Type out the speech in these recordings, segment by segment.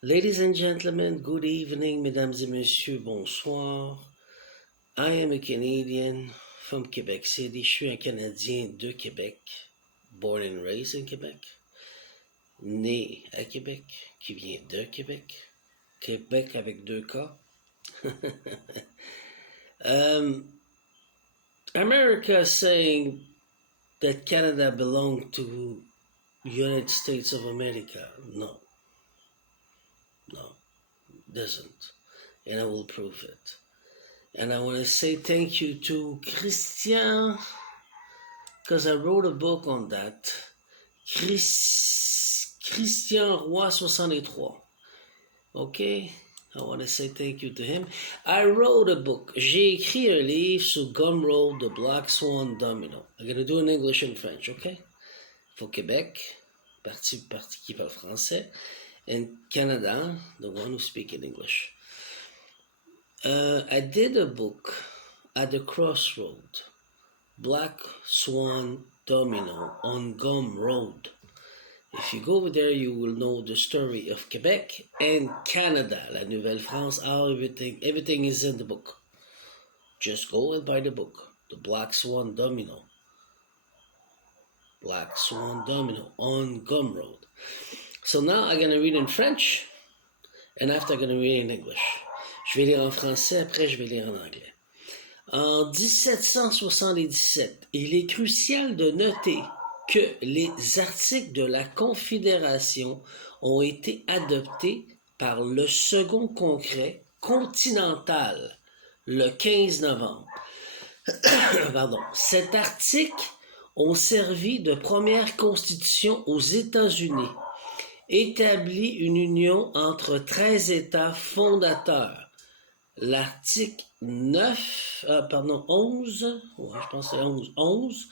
Ladies and gentlemen, good evening, mesdames et messieurs, bonsoir. I am a Canadian from Quebec City. Je suis un Canadien de Québec, born and raised in Québec, né à Québec, qui vient de Québec, Québec avec deux K. America is saying that Canada belongs to United States of America. No, doesn't. And I will prove it. And I want to say thank you to Christian, because I wrote a book on that. Christian Roy 63. Okay? I want to say thank you to him. I wrote a book. J'ai écrit un livre sur Gumroad, The Black Swan Domino. I'm going to do it in English and French, okay? For Québec, partie qui parle français, and Canada, the one who speaks in English. I did a book at the crossroad, Black Swan Domino on Gumroad. If you go over there, you will know the story of Quebec and Canada, La Nouvelle-France, how everything is in the book. Just go and buy the book, The Black Swan Domino. Black Swan Domino on Gumroad. So now I'm going to read in French, and after I'm going to read in English. Je vais lire en français, après je vais lire en anglais. En 1777, il est crucial de noter que les articles de la Confédération ont été adoptés par le Second Congrès continental le 15 novembre. Pardon. Cet article ont servi de première constitution aux États-Unis, établit une union entre 13 États fondateurs. L'article 11, ouais, je pense que c'est 11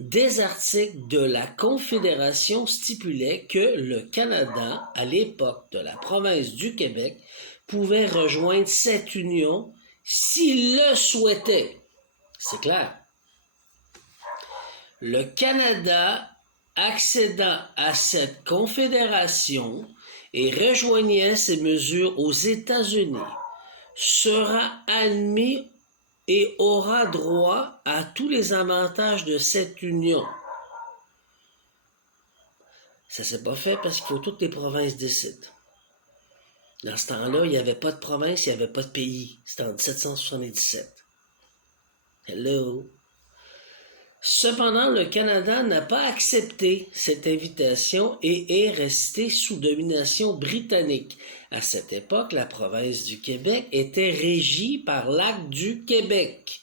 des articles de la Confédération stipulait que le Canada, à l'époque de la province du Québec, pouvait rejoindre cette union s'il le souhaitait. C'est clair. Le Canada accédant à cette confédération et rejoignant ces mesures aux États-Unis sera admis et aura droit à tous les avantages de cette union. Ça s'est pas fait parce qu'il faut que toutes les provinces décident. Dans ce temps-là, il n'y avait pas de province, il n'y avait pas de pays. C'était en 1777. Hello. Cependant, le Canada n'a pas accepté cette invitation et est resté sous domination britannique. À cette époque, la province du Québec était régie par l'Acte du Québec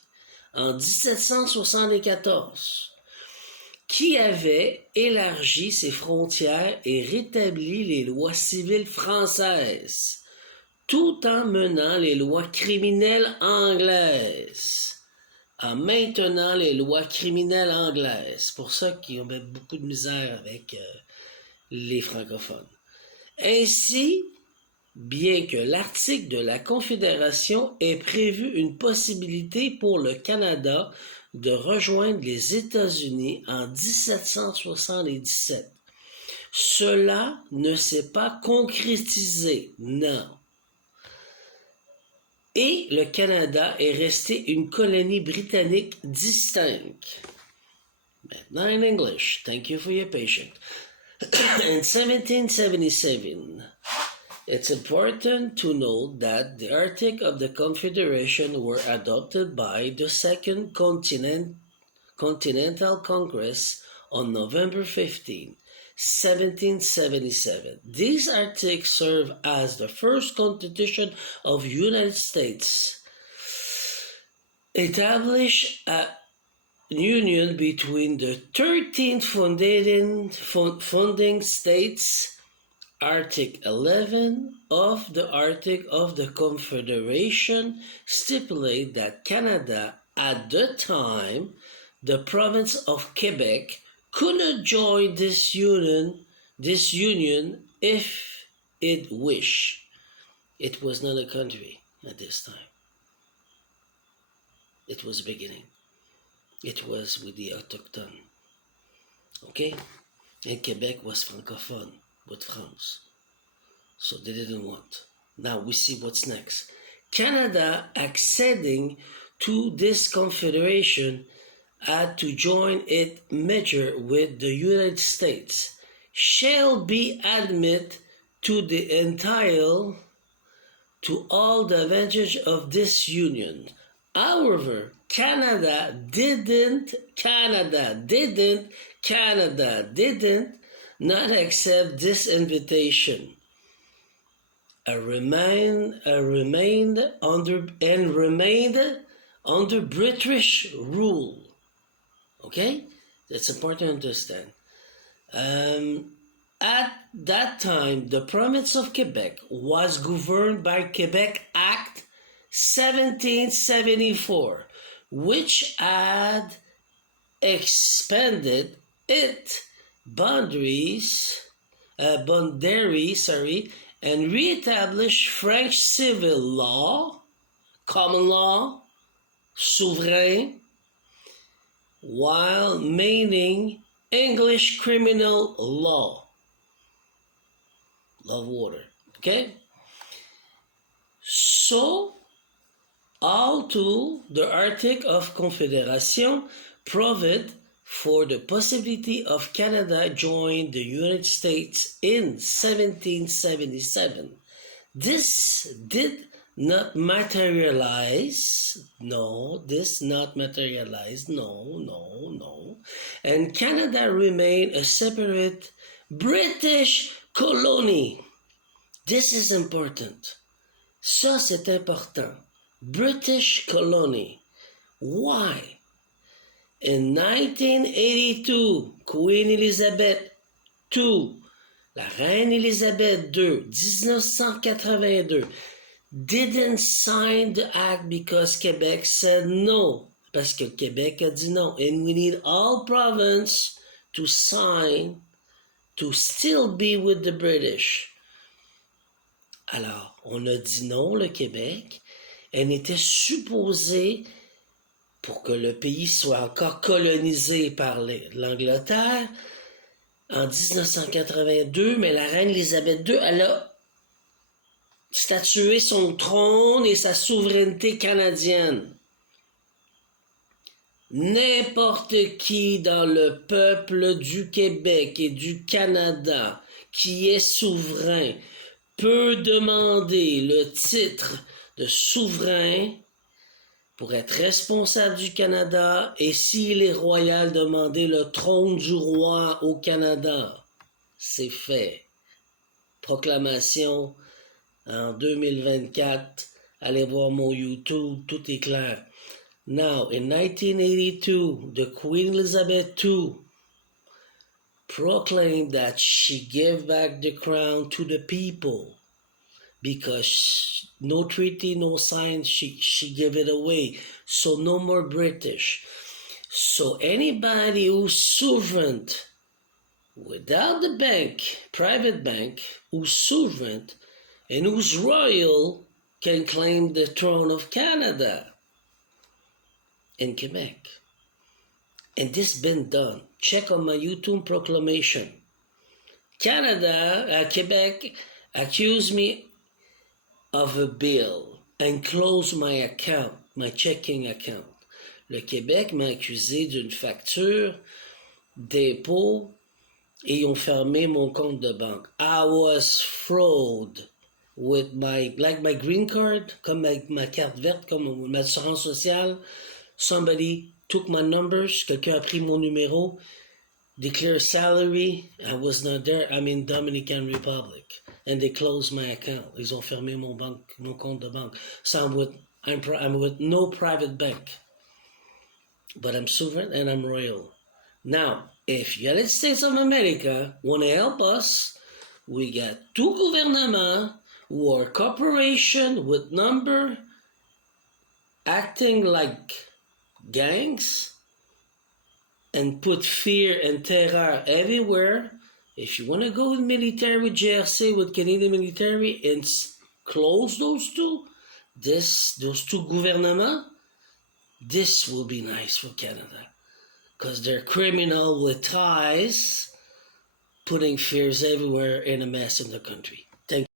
en 1774, qui avait élargi ses frontières et rétabli les lois civiles françaises, tout en menant les lois criminelles anglaises. En maintenant les lois criminelles anglaises. C'est pour ça qu'ils ont beaucoup de misère avec les francophones. Ainsi, bien que l'article de la Confédération ait prévu une possibilité pour le Canada de rejoindre les États-Unis en 1777, cela ne s'est pas concrétisé, non. Et le Canada est resté une colonie britannique distincte. Maintenant in English, thank you for your patience. In 1777, it's important to note that the Articles of the Confederation were adopted by the Second Continental Congress on November 15, 1777. These articles serve as the first constitution of the United States, establish a union between the 13 founding states. Article 11 of the Articles of the Confederation stipulate that Canada, at the time, the province of Quebec, could not join this union if it wished. It was not a country at this time. It was a beginning. It was with the autochthone. Okay? And Quebec was francophone with France. So they didn't want. Now we see what's next. Canada acceding to this confederation had to join its measure with the United States shall be admit to the entitled to all the advantage of this union. However, Canada didn't not accept this invitation. Remained under British rule. Okay, that's important to understand. At that time, the province of Quebec was governed by Quebec Act 1774, which had expanded its boundaries, and re-established French civil law, common law, souverain, while maintaining English criminal law. Love water. Okay? So, although the Articles of Confederation provide for the possibility of Canada joining the United States in 1777, this did not materialize. No. And Canada remained a separate British colony. This is important. Ça, c'est important. British colony. Why? In 1982, Queen Elizabeth II, la Reine Elizabeth II, 1982, didn't sign the act because Quebec said no. Parce que Québec a dit non. And we need all provinces to sign to still be with the British. Alors, on a dit non, le Québec. Elle était supposée, pour que le pays soit encore colonisé par l'Angleterre, en 1982, mais la reine Elisabeth II, elle a statué son trône et sa souveraineté canadienne. N'importe qui dans le peuple du Québec et du Canada qui est souverain peut demander le titre de souverain pour être responsable du Canada et s'il est royal, demander le trône du roi au Canada. C'est fait. Proclamation en 2024. Allez voir mon YouTube, tout est clair. Now, in 1982, the Queen Elizabeth II proclaimed that she gave back the crown to the people because no treaty, no sign, she gave it away. So no more British. So anybody who's sovereign without the bank, private bank, who's sovereign and who's royal can claim the throne of Canada in Quebec. And this been done. Check on my YouTube proclamation. Quebec accused me of a bill and closed my account, my checking account. Le Québec m'a accusé d'une facture d'impôt et ils ont fermé mon compte de banque. I was fraud with my green card, comme ma carte verte, comme ma assurance sociale. Somebody took my numbers, quelqu'un a pris mon numéro, declared salary, I was not there, I'm in Dominican Republic. And they closed my account. Ils ont fermé mon compte de banque. So I'm with no private bank. But I'm sovereign and I'm royal. Now, if United States of America want to help us, we got two gouvernements who are corporation with number acting like gangs and put fear and terror everywhere. If you want to go with military, with GRC, with Canadian military, and close those two gouvernements, this will be nice for Canada. Because they're criminal with ties, putting fears everywhere and a mess in the country. Thank you.